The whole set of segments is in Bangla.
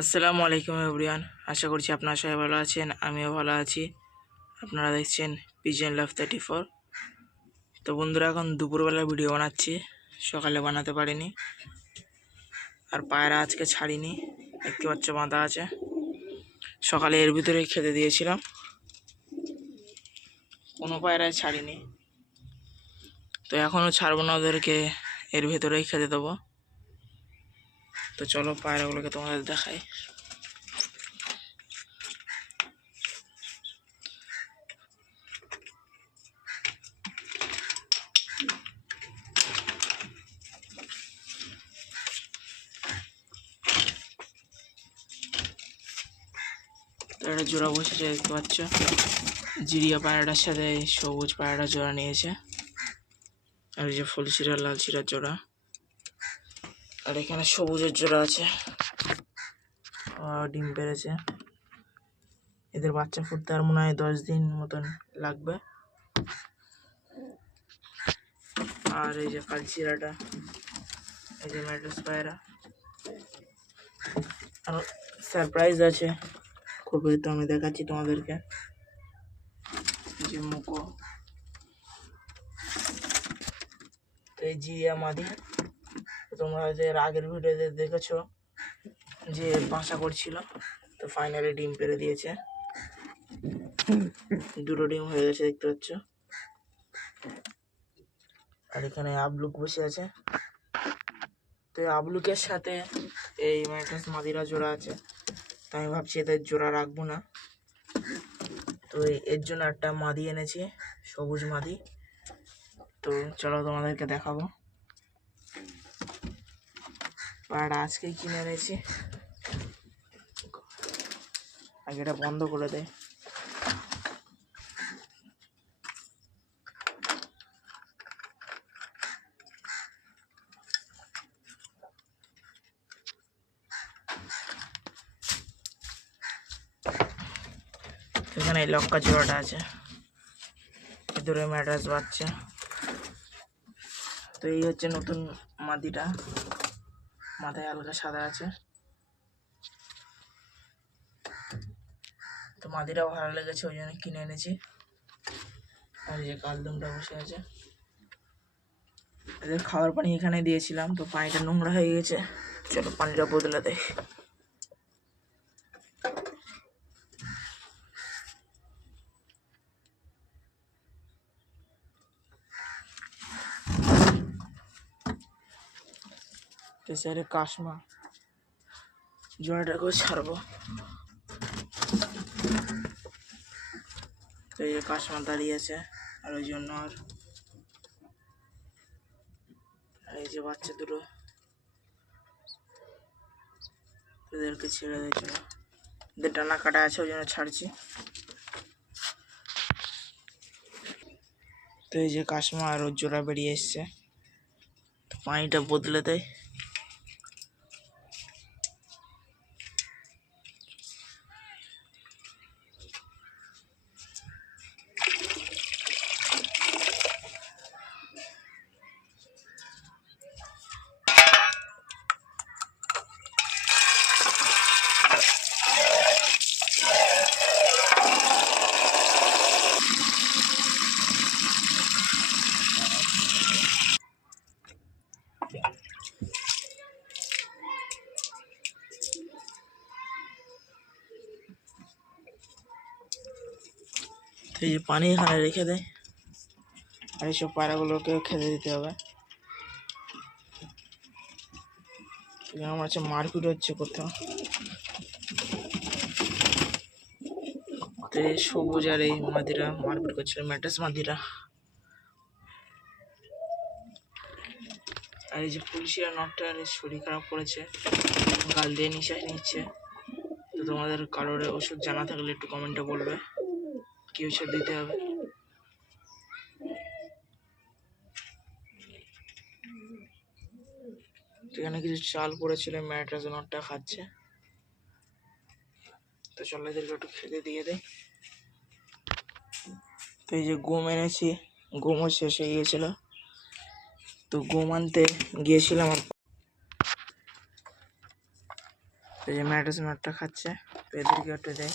আসসালামু আলাইকুম এভরিওয়ান। আশা করছি আপনারা সবাই ভালো আছেন, আমিও ভালো আছি। আপনারা দেখছেন পিজেন লাভ থার্টি ফোর তো বন্ধুরা, এখন দুপুরবেলা ভিডিও বানাচ্ছি। সকালে বানাতে পারিনি। আর পায়রা আজকে ছাড়িনি। দেখতে পাচ্ছ বাঁধা আছে। সকালে এর ভিতরেই খেতে দিয়েছিলাম। কোনো পায়রায় ছাড়িনি। তো এখনও ছাড়বো না ওদেরকে। এর ভেতরেই খেতে দেবো। তো চলো পায়রাগুলোকে তোমাদের দেখাই। একটা জোড়া বসেছে, দেখতে পাচ্ছ? জিরিয়া পায়রাটার সাথে সবুজ পায়রাটা জোড়া নিয়েছে। আর যে ফুল শিরা লাল শিরার জোড়া। আর এখানে সবুজের জোড়া আছে। ডিম পেড়েছে এদের বাচ্চা ফুটতে আর মনে হয় দশ দিন মতন লাগবে। আর এই যে কালচিরাটা এই যে ম্যাট্রেস পায়রা। আর সারপ্রাইজ আছে। খুবই তো আমি দেখাচ্ছি তোমাদেরকে। যে মুখো এই জিয়া মাদি। তোমরা হয়তো এর আগের ভিডিওতে দেখেছ যে বাসা করছিল তো ফাইনালি ডিম পেরে দিয়েছে। দুটো ডিম হয়ে গেছে দেখতে পাচ্ছ। আর এখানে আবলুক বসে আছে। তো আবলুকের সাথে এই ম্যাট্রাস মাদিরা জোড়া আছে। তো আমি ভাবছি এদের জোড়া রাখব না। তো এর জন্য একটা মাদি এনেছি, সবুজ মাদি। তো চলো তোমাদেরকে দেখাবো। পাড়া আজকেই কিনে এনেছি? আগে এটা বন্ধ করে দেয় এখানে এই লঙ্কা জোড়াটা আছে। দূরে ম্যাড্রাস বাচ্চা। তো এই হচ্ছে নতুন মাদিটা। মাথায় হালকা সাদা আছে। তো মাদিরাও ভালো লেগেছে, ওই জন্য কিনে এনেছি। আর যে কালদমটা বসে আছে। এদের খাওয়ার পানি এখানে দিয়েছিলাম, তো পানিটা নোংরা হয়ে গেছে। চলো পানিটা বদলে দেয় তো কাশমা। জোড়াটাকেও ছাড়বো। তো এই কাশমা দাঁড়িয়ে আছে, আর ওই জন্য আর আর এই যে বাচ্চা দুটো। এদেরকে ছেড়ে দিয়েছিল এদের ডানা কাটা আছে, ওই জন্য ছাড়ছি। তো এই যে কাশমা আর ওর জোড়া বেরিয়ে এসছে। পানিটা বদলে দেয়। তো এই যে পানি এখানে রেখে দেয়। আর এইসব পায়রাগুলোকে খেতে দিতে হবে। আমার হচ্ছে মারপিট হচ্ছে কোথাও। তো সবুজ আর এই মাদিরা মারপিট করছিল ম্যাট্রেস মাদিরা। আর এই যে পুলিশিরা নটটা শরীর খারাপ করেছে, গাল দিয়ে নিঃশ্বাস নিচ্ছে। তো তোমাদের কারোর ওষুধ জানা থাকলে একটু কমেন্টে বলবে। কি ওষুধ দিতে হবে? এখানে কিছু চাল পড়েছিল ম্যাট্রাস নটটা খাচ্ছে। তো চলো এদেরকে একটু খেতে দিয়ে দেয় তো এই যে গম এনেছি গমও শেষ হয়ে গিয়েছিল। তো গম আনতে গিয়েছিলাম আর এই যে ম্যাট্রাস ম্যাটটা খাচ্ছে, তো এদেরকে একটু দেয়।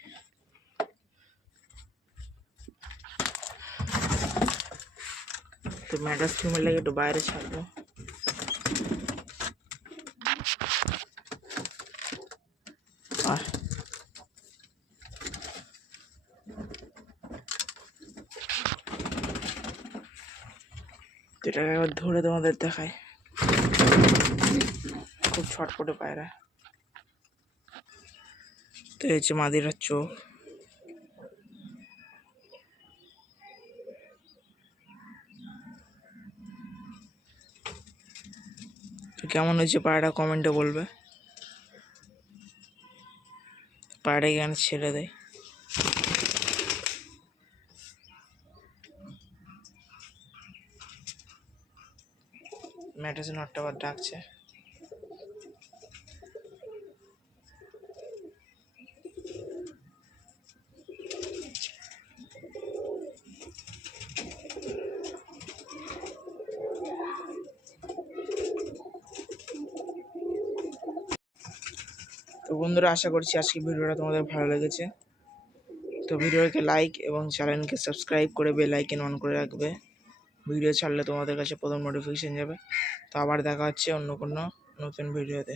তো ম্যাটাস ফিমেল লাগে একটু বাইরে ছাড়বো আয়। তো এটাকে একবার ধরে তোমাদের দেখায় খুব ছটফটে পায়রা তো এই হচ্ছে মাদিরার চোখ কেমন হয়েছে পাড়াটা কমেন্টে বলবে। পায়রা গান ছেড়ে দেয়। ম্যাটাস নটটা আবার ডাকছে। বন্ধুরা, আশা করছি আজকে ভিডিওটা তোমাদের ভালো লেগেছে। তো ভিডিওকে লাইক এবং চ্যানেলকে সাবস্ক্রাইব করে বেল আইকন অন করে রাখবে। ভিডিও ছাড়লে তোমাদের কাছে প্রথম নোটিফিকেশান যাবে। তো আবার দেখা হচ্ছে অন্য কোনো নতুন ভিডিওতে।